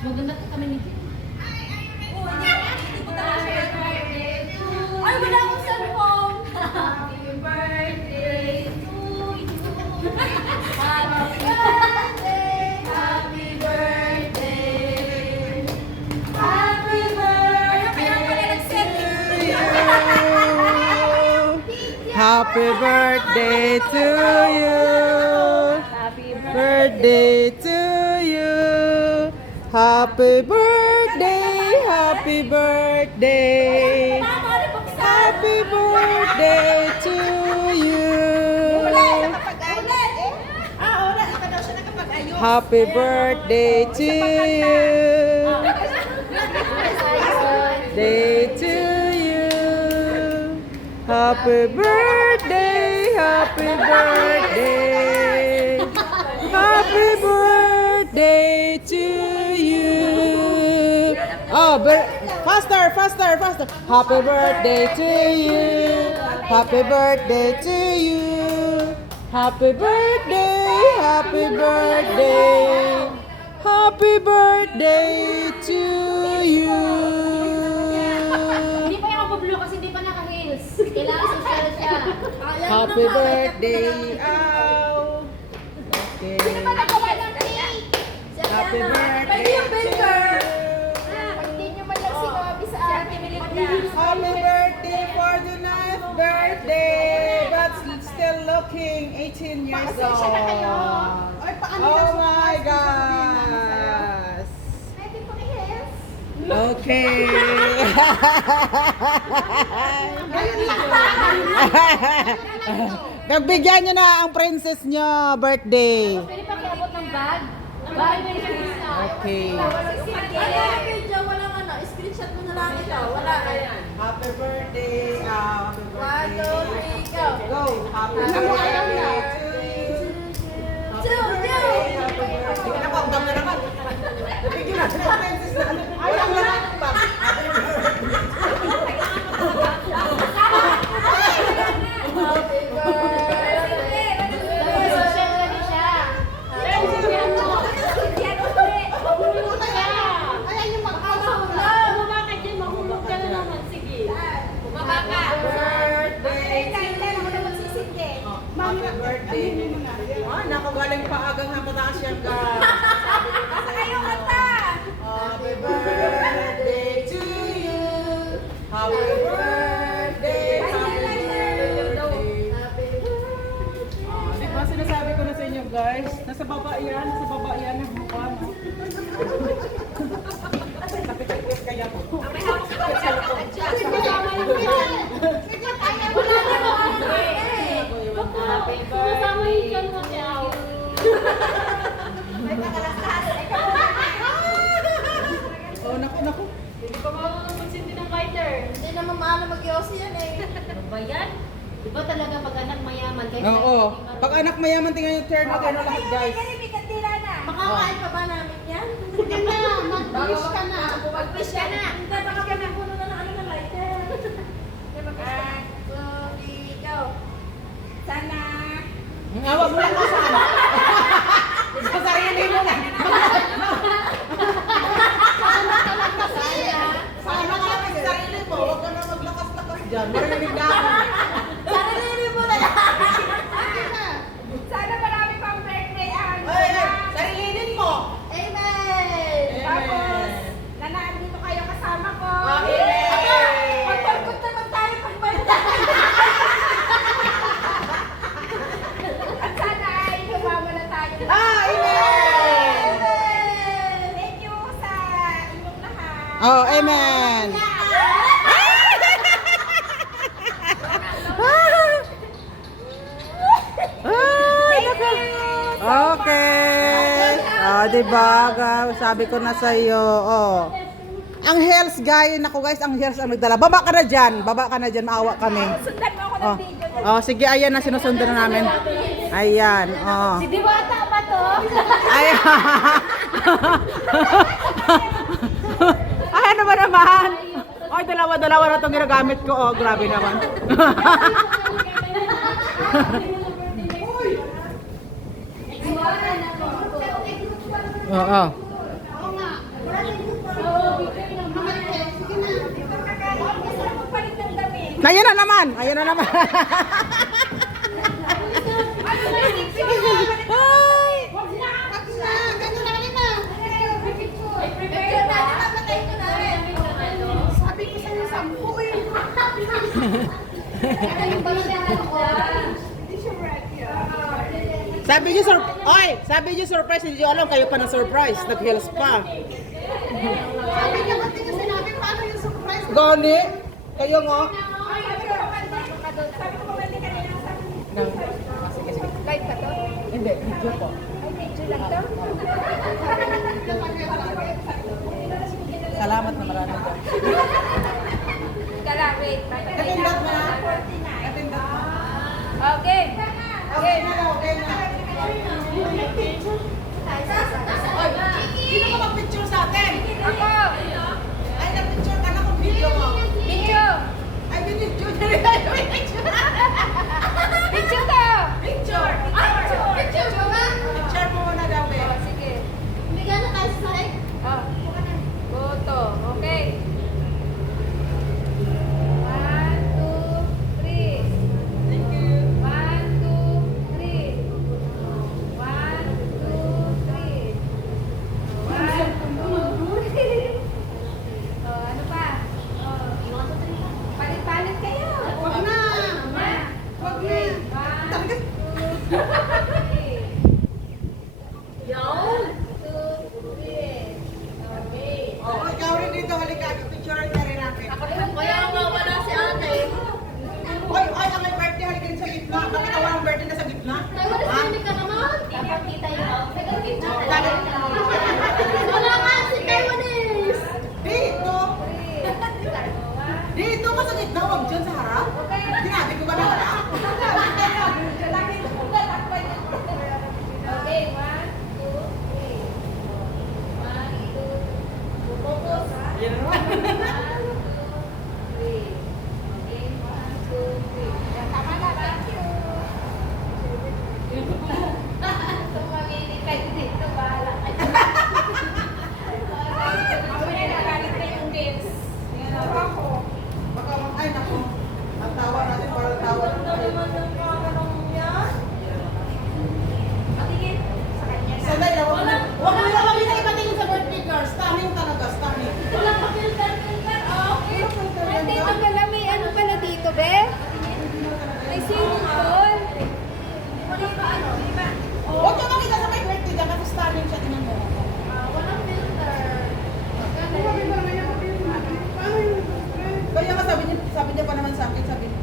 Maganda kami ni Kim. Oh, hindi ko talaga siya. Ay, wala akong cellphone. Happy birthday to you. Happy birthday. Happy birthday. Happy birthday. Kaya pala nag-send. Happy birthday to you. Happy Birthday to you. Happy birthday. Happy birthday. Happy birthday to you. Happy birthday to you. Day to you. Happy birthday. Happy birthday. Happy birthday to you. Oh, faster, faster, faster. Happy birthday to you. Happy birthday to you. Happy birthday. Happy birthday. Happy birthday to you. Hindi pa yung blue kasi hindi pa naka-heels. Kailangan social siya. Happy birthday. Ow. Okay. Happy birthday to you. Happy birthday for the 9th birthday, but still looking 18 years old. Oh my gosh. Okay. Nagbigyan nyo na ang princess nyo birthday. Pwede pa kiabot ng bag? Bag na yung isa. Okay. Happy birthday. Happy birthday. Go. Happy birthday to you. Happy birthday. Ako, ang dami naman. Nabigyan natin ang princess na ano. Ayaw lang ang bag. Happy birthday. Social na siya. Happy birthday. Ah, nakagaling pa agang ng pataas yan ka. Happy birthday to you. Happy birthday. Happy birthday. Di ba sinasabi ko na sa inyo guys, nasa baba yan ng mukha no. Kapit-kapit kaya po. Kasama yung dyan mo siya. Oh, naku. Hindi pa makakapagsin din ng lighter. Hindi naman maano mag-yosi yan eh. Ano ba yan? Di ba talaga pag anak mayaman? Kahit Oo. Pag anak mayaman, tingnan yung turn natin lahat guys. Makakain pa ba namin yan? Mag-wish ka na. Mag-wish ka na. Hindi, baka ka na puno na ng ano na lighter. Go. Sana. Awa mo lang saan. Sa sarili mo lang. Sana ka lang sa sarili mo. Huwag ka na maglakas-lakas dyan. Marinig na ako. Sarili mo na yan. Sana marami pang birthday ang Sarilinin mo. Amen! Tapos, nandito kayo kasama ko. Amen! Magpagkot naman tayo pag birthday. At sana ay lumama na tayo. Amen! Thank you sa inyong lahat. Oh, amen. Okay. Oh, diba? Sabi ko na sa iyo. Oh. Ang heels guys, nako guys, ang heels ang nagdala. Baba ka na diyan. Baba ka na diyan, maawa kami. Sundan mo ako ng Oh. video. Oh, sige, ayan na sinusundan na namin. Ayan, oh. Si Diwata ba to? Ayan. Ay, ano ba naman? Ay, dalawa-dalawa na itong ginagamit ko. Oh, grabe naman. Oo. Ayun na naman. Ayun na naman. Sabi niyo surprise, hindi niyo alam kayo pa na surprise. Nag-heels pa. Gani, kayo nga. Live ba to? Hindi, video po. Ay, picture lang to? Salamat na marami ka. Kala, wait. Natindat mo na? Natindat mo? Okay. Okay na, okay na. Sino ka mag-picture sa atin? Ako. Ay, na-picture ka na kung video mo. Picture. Ay, binidyo na rin. Picture to. Picture. Picture ba? Picture mo muna daw, eh. Oh, sige. Bigyan na tayo sa like. Oh. Photo. Okay. 1, 2, 3. Thank you. 1, 2, 3. 1, 2, 3. 1, 2, 3. Oh, ano pa? Oh. Palit-palit kayo. Wag na. Na. Wag na. Okay. 1, 2, 3. Yun. 2, 3. Okay. Oh, ikaw rin dito. Halika. Picture na rin natin. Kaya wala si ate. Oy, ang may birthday. Halika rin sa gitna. Bakit ako ang birthday na sa gitna? Taiwanese ka naman. Dapat kita yun. Wala nga si Taiwanese. Dito. Dito ka sa gitna. Huwag dyan sa harap. Sinabi ko ba na wala? Okay, 1, 2, 3. 1, 2, focus. Yan naman. 1, 2, 3. Okay, 1, 2, 3. Tama na, thank you. Kung mamili kayo dito, bahala kayo. Mamaya nagalit na yung games. Baka, ay naku. Ang tawa natin parang tawa. Patingin sa kanya na. Sanay na. Huwag mo na kami na ipatingin sa birthday girl. Stunning talaga. Stunning. Wala pa filter, okay. Ay, dito pala, may ano pala dito, be? May swimming pool. Huwag ka makita sa may birthday dyan kasi stunning siya. Tingnan mo. Walang filter. Kaya nga sabi niya pa naman sa akin, sabi niya.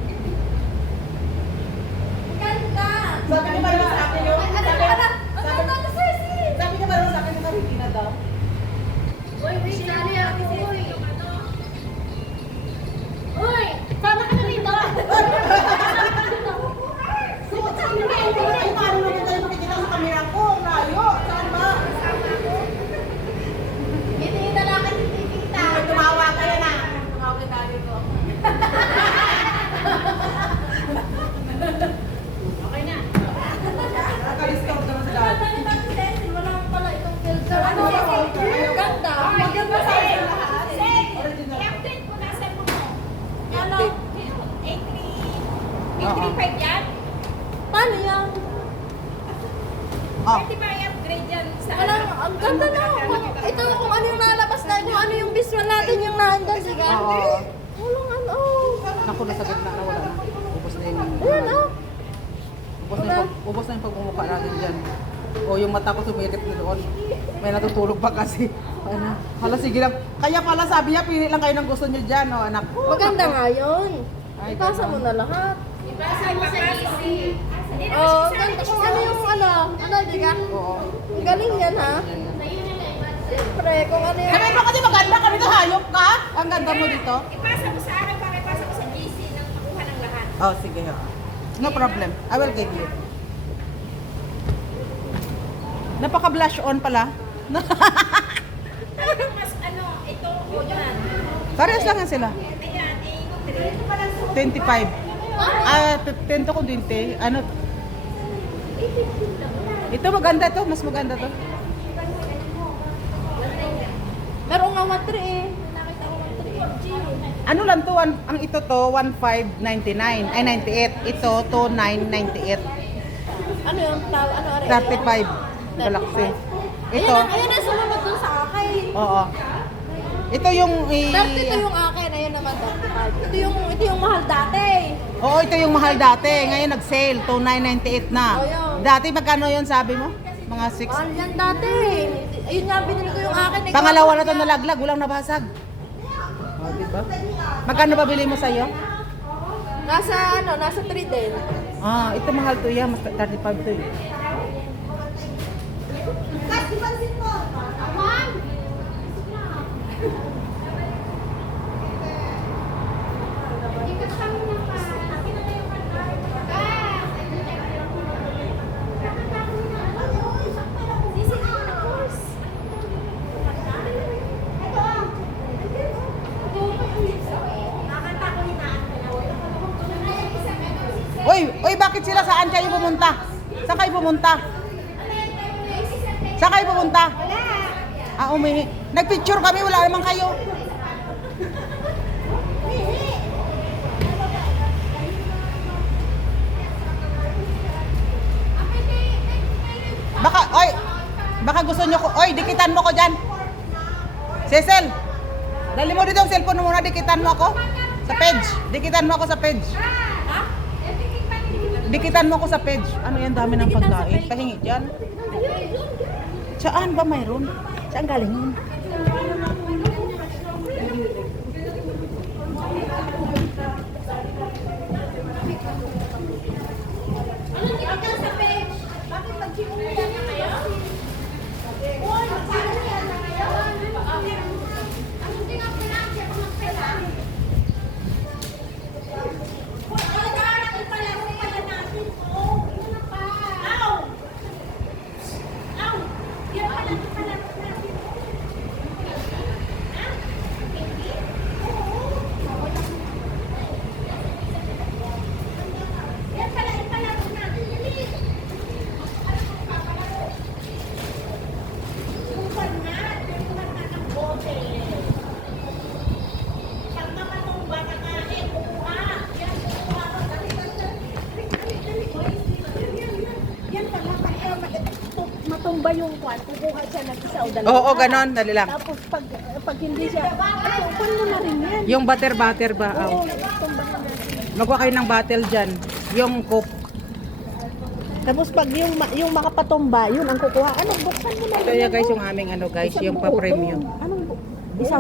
Ganda. Sabi niya pa naman sa akin yung... Ang ganda na sexy. Sabi niya pa naman sa akin yung Caribina daw. Uy, wait, sali ako. Uy. Uy, sama ka na rito. Ay, paano naman tayo makikita sa camera ko? Layo. Saan ba? Hindi na lang kasi titita. Tumawa kayo na. Tumawa yung daddy ko. Okay na. Nakaka-discount naman sa daddy. Wala pala itong filter. Ano sexy? Ganda. Maganda sa lahat. Original. F10 po nasa mo mo. Ano? F10. 835 yan? Paano yan? Oh. Pwede ba i-upgrade yan sa Walang, ang ganda na. Ito kung ano yung nalabas na, kung ano yung visual natin yung naandun, di ba? Oo. Walang ano, oh. Naku, nasa gitna na wala na. Ubus na yung... Ayan, oh. Ubus na yung pagmumukha natin dyan. O yung mata ko sumilip na doon. May natutulog pa kasi. Ano? Hala, sige lang. Kaya pala sabi niya, pili lang kayo ng gusto niyo dyan, o anak. Maganda nga yun. Ay, Ipasa mo na lahat. Ipasa mo sa GC. Oh, ang ganda kung ano yung ano, di ka? Oo. Ang galing yan, ha? Yan, yan. Siyempre, kung ano yung... Sabi mo kasi maganda ka dito, hayop ka. Ang ganda mo dito. Ipasa mo sa akin para ipasa mo sa GC nang makuha ng lahat. Oh, sige. ho. No problem. I will give you. Napaka-blush on pala. Talagang mas ano, ito o yan. Parehas lang yan sila. Ayan, 8, 3. 25. Ah, 10 to kung 20. Ano? Ito maganda to, mas maganda to. Meron nga 1-3 eh. Nakita ko 1-3 eh. Ano lang to, ang ito to 1599 ay 98. Ito 2998. Ano yung tao? Ano are? 35 Galaxy. Ito. Ayun ang sumunod dun sa akin. Oo. Ito yung 30 yung akin, ayun naman 35. Ito yung mahal dati. Oo, ito yung mahal dati. Ngayon nag-sale, 2998 na. Oh, yun. Dati magkano yun sabi mo? Mga 6. Mahal yan dati. Ayun nga, binili ko yung akin. Pangalawa na to nalaglag, walang nabasag. Oh, diba? Magkano ba bili mo sa'yo? Nasa 3 din. Ah, ito mahal to yan, mas 35 to eh. Uy, bakit sila saan kayo pumunta? Saan kayo pumunta? Saan kayo pumunta? Ah, umihi. Nagpicture kami, wala naman kayo. Baka gusto nyo ko, oy, dikitan mo ko dyan. Cecil, dali mo dito ang cellphone mo muna, dikitan mo ako. Sa page, dikitan mo ako sa page. Dikitan mo ako sa page. Ano yan, dami ng pagkain. Pahingi dyan. Saan ba mayroon? Saan galing yun? Matumba yung kwan, kukuha siya ng isa o dalawa. Oo, ganon, dali lang. Tapos pag hindi siya, kwan mo na rin yan. Yung butter ba? Oo, Oh. tumbahan natin. Magwa kayo ng battle dyan. Yung coke. Tapos pag yung makapatumba, yun ang kukuha. Ano, buksan mo na Ito rin yan guys, yung aming ano guys, Isang yung buo pa-premium. to. Anong isang